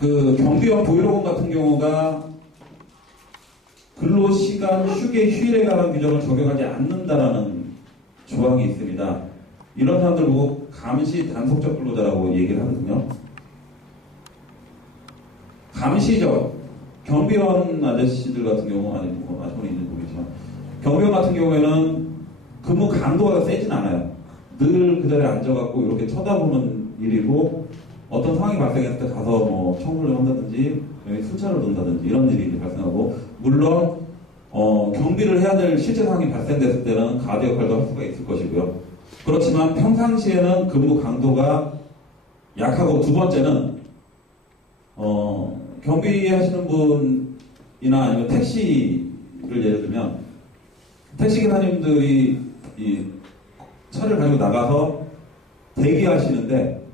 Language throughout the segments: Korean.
그 경비원 보유로금 같은 경우가 근로시간 휴게 휴일에 관한 규정을 적용하지 않는다라는 조항이 있습니다. 이런 사람들 보고 감시 단속적 근로자라고 얘기를 하거든요. 감시적 경비원 아저씨들 같은 경우, 아니 뭐 아직은 있는지 모르겠지만 경비원 같은 경우에는 근무 강도가 세진 않아요. 늘 그 자리에 앉아갖고 이렇게 쳐다보는 일이고, 어떤 상황이 발생했을 때 가서 뭐 청구를 한다든지 순찰을 놓는다든지 이런 일이 발생하고, 물론 경비를 해야 될 실제 상황이 발생됐을 때는 가드 역할도 할 수가 있을 것이고요. 그렇지만 평상시에는 근무 강도가 약하고, 두 번째는 경비하시는 분이나 아니면 택시를 예를 들면 택시 기사님들이 이 차를 가지고 나가서 대기하시는데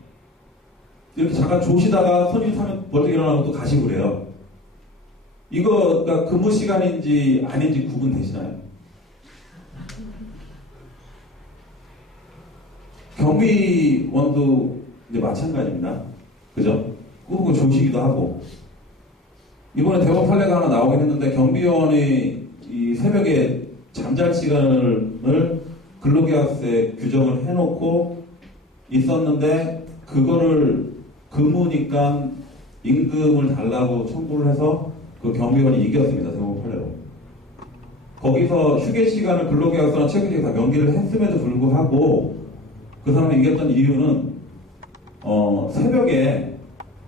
이렇게 잠깐 조시다가 손님 타면 벌떡 일어나고 또 가시고 그래요. 이거가 근무 시간인지 아닌지 구분되시나요? 경비원도 이제 마찬가지입니다. 그죠? 꾸고 조시기도 하고. 이번에 대법 판례가 하나 나오긴 했는데, 경비원이 이 새벽에 잠잘 시간을 근로계약서에 규정을 해놓고 있었는데, 그거를 근무니까 임금을 달라고 청구를 해서 그 경비원이 이겼습니다. 대법 판례로. 거기서 휴게 시간을 근로계약서나 책임지게 다 명기를 했음에도 불구하고 그 사람이 이겼던 이유는 새벽에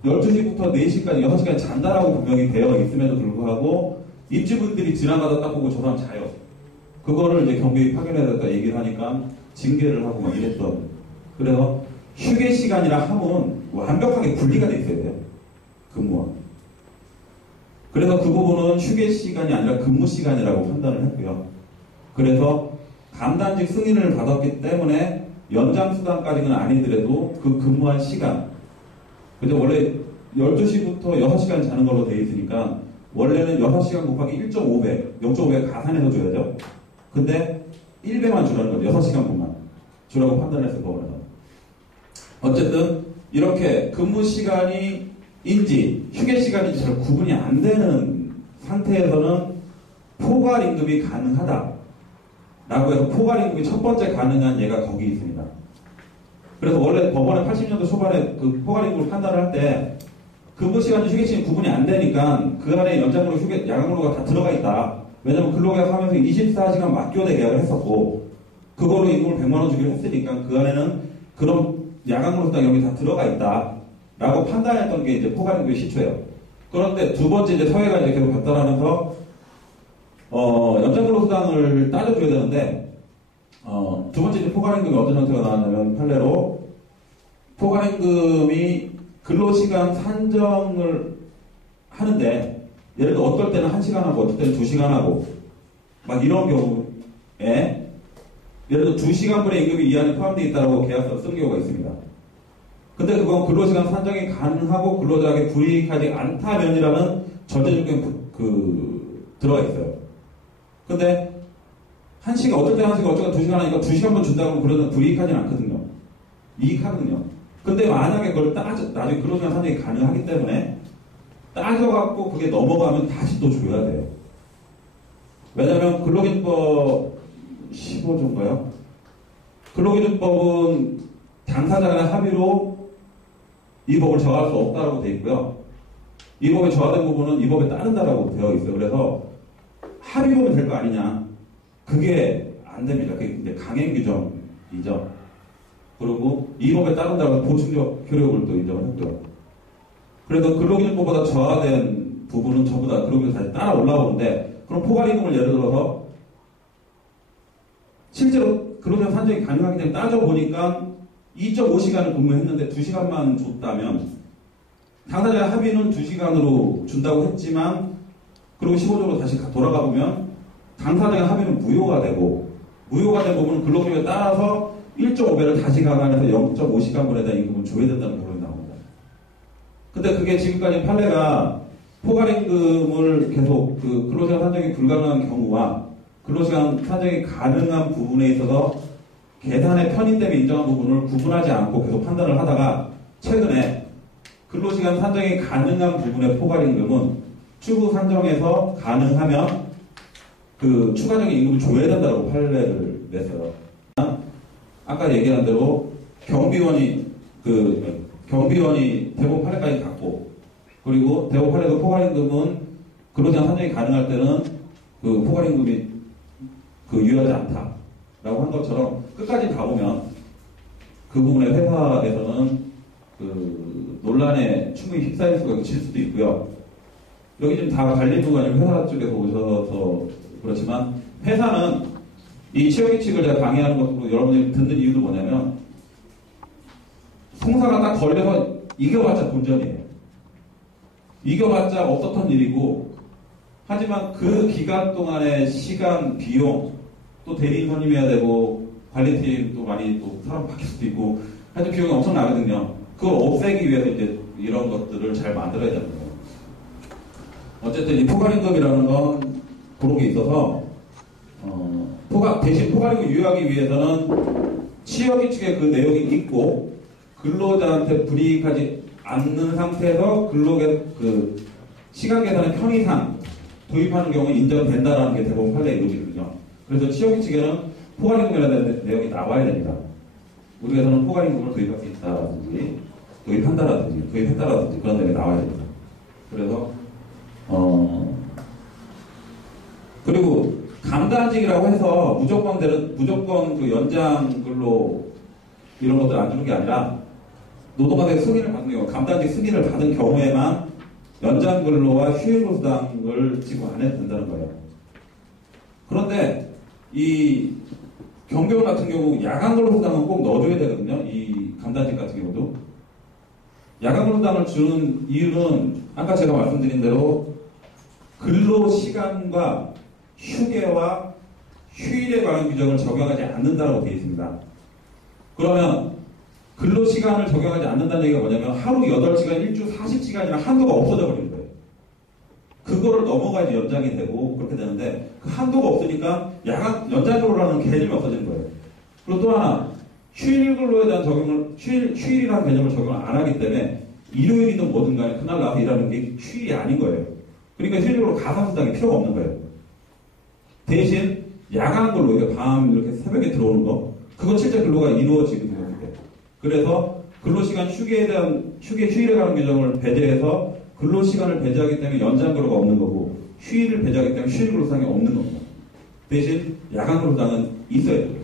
12시부터 4시까지 6시까지 잔다라고 분명히 되어 있음에도 불구하고 입주분들이 지나가다 딱 보고 저 사람 자요. 그거를 이제 경비 파견해야 됐다 얘기를 하니까 징계를 하고 막 이랬던. 그래서 휴게 시간이라 하면 완벽하게 분리가 돼 있어야 돼요. 근무와. 그래서 그 부분은 휴게 시간이 아니라 근무 시간이라고 판단을 했고요. 그래서 감단직 승인을 받았기 때문에 연장 수당까지는 아니더라도 그 근무한 시간, 근데 원래 12시부터 6시간 자는 걸로 되어 있으니까 원래는 6시간 곱하기 1.5배, 0.5배 가산해서 줘야죠. 근데 1배만 주라는 거죠. 6시간분만 주라고 판단했어요, 법원에서. 어쨌든 이렇게 근무 시간이 인지 휴게 시간인지 잘 구분이 안 되는 상태에서는 포괄임금이 가능하다 라고 해서 포괄임금이 첫 번째 가능한 예가 거기 있습니다. 그래서 원래 법원에 80년대 초반에 그 포괄임금을 판단을 할 때 근무 시간이 휴게 시간이 구분이 안 되니까 그 안에 연장근로, 휴게, 야간근로가 다 들어가 있다. 왜냐면 근로계약 하면서 24시간 맞교대 계약을 했었고 그거로 임금을 100만 원 주기로 했으니까 그 안에는 그런 야간근로 수당 여기 다 들어가 있다 라고 판단했던 게 이제 포괄임금의 시초예요. 그런데 두 번째 이제 사회가 이제 계속 발달하면서 연장근로 수당을 따져줘야 되는데 두 번째 이제 포괄임금이 어떤 형태가 나왔냐면 판례로 포괄임금이 근로시간 산정을 하는데 예를 들어 어떨 때는 1시간 하고 어떨 때는 2시간 하고 막 이런 경우에 예를 들어 2시간분의 임금이 이 안에 포함되어 있다고 계약서를 쓴 경우가 있습니다. 근데 그건 근로시간 산정이 가능하고 근로자에게 불이익하지 않다면이라는 절대조건이 들어가 있어요. 근데 1시간, 어쩔 때 1시간, 어쩔 때 2시간 하니까 2시간만 준다고 그러면 불이익하진 않거든요. 이익하거든요. 근데 만약에 그걸 나중에 근로시간 산정이 가능하기 때문에 따져갖고 그게 넘어가면 다시 또 줘야 돼요. 왜냐면 근로기준법 15조인가요? 근로기준법은 당사자 간의 합의로 이 법을 정할 수 없다라고 되어 있고요. 이 법에 정하된 부분은 이 법에 따른다라고 되어 있어요. 그래서 합의보면 될 거 아니냐. 그게 안 됩니다. 그게 이제 강행 규정이죠. 그리고 이 법에 따른다고 보충적 효력을 또 인정을 했고요. 그래서 근로기준법보다 저하된 부분은 전부 다 근로기준법 다시 따라 올라오는데, 그럼 포괄임금을 예를 들어서 실제로 근로시간 산정이 가능하기 때문에 따져보니까 2.5시간을 근무했는데 2시간만 줬다면 당사자의 합의는 2시간으로 준다고 했지만 그리고 15조로 다시 돌아가 보면 당사자의 합의는 무효가 되고, 무효가 된 부분은 근로기준법에 따라서 1.5배를 다시 감안해서 0.5시간분에 대한 임금을 줘야 된다는 결론이 나옵니다. 근데 그게 지금까지 판례가 포괄임금을 계속 그 근로시간 산정이 불가능한 경우와 근로시간 산정이 가능한 부분에 있어서 계산의 편의 때문에 인정한 부분을 구분하지 않고 계속 판단을 하다가 최근에 근로시간 산정이 가능한 부분의 포괄임금은 추후 산정에서 가능하면 그 추가적인 임금을 줘야 된다고 판례를 냈어요. 아까 얘기한 대로 경비원이 대법원 판례까지 갔고, 그리고 대법원 판례도 포괄임금은 근로시간 산정이 가능할 때는 그 포괄임금이 유효하지 않다라고 한 것처럼 끝까지 가보면 그 부분에 회사에서는 그 논란에 충분히 휩싸일 수가 있고 질 수도 있고요. 여기 지금 다 관리부가 아니고 회사 쪽에서 오셔서 그렇지만, 회사는 이 취업규칙을 제가 강의하는 것도 여러분들이 듣는 이유도 뭐냐면, 송사가 딱 걸려서 이겨봤자 본전이에요. 이겨봤자 없었던 일이고, 하지만 그 기간 동안의 시간, 비용, 또 대리인 선임해야 되고, 관리팀도 많이 또 사람 바뀔 수도 있고, 하여튼 비용이 엄청 나거든요. 그걸 없애기 위해서 이제 이런 것들을 잘 만들어야 되는 거예요. 어쨌든 이 포괄임금이라는 건 그런 게 있어서, 대신 포괄임금 유효하기 위해서는 취업규칙에 그 내용이 있고, 근로자한테 불이익하지 않는 상태에서 시간 계산의 편의상 도입하는 경우에 인정된다라는 게 대법원 판례의 이루어지거든요. 그래서 취업규칙에는 포괄임금이라는 내용이 나와야 됩니다. 우리 회사는 포괄임금을 도입할 수 있다라든지, 도입했다라든지 그런 내용이 나와야 됩니다. 그래서 그리고 감단직이라고 해서 무조건 그 연장 근로 이런 것들 안 주는 게 아니라, 노동가의 승인을 받는 경우, 감단직 승인을 받은 경우에만 연장 근로와 휴일 수당을 지급 안 해도 된다는 거예요. 그런데 이 경비원 같은 경우 야간 근로 수당은 꼭 넣어줘야 되거든요. 이 감단직 같은 경우도. 야간 근로 수당을 주는 이유는 아까 제가 말씀드린 대로 근로 시간과 휴게와 휴일에 관한 규정을 적용하지 않는다고 되어 있습니다. 그러면 근로 시간을 적용하지 않는다는 얘기가 뭐냐면 하루 8시간, 일주 40시간이나 한도가 없어져 버리는 거예요. 그거를 넘어가야지 연장이 되고 그렇게 되는데, 그 한도가 없으니까 연장 근로라는 개념이 없어지는 거예요. 그리고 또 하나, 휴일 근로에 대한 휴일이라는 개념을 적용을 안 하기 때문에 일요일이든 뭐든 간에 그날 나와서 일하는 게 휴일이 아닌 거예요. 그러니까 휴일 근로 가산수당이 필요가 없는 거예요. 대신 야간 근로, 이렇게 밤 이렇게 새벽에 들어오는 거, 그건 실제 근로가 이루어지거든요. 그래서 근로시간 휴일에 관한 규정을 배제해서 근로시간을 배제하기 때문에 연장 근로가 없는 거고, 휴일을 배제하기 때문에 휴일 근로상이 없는 겁니다. 대신 야간 근로상은 있어야 돼요.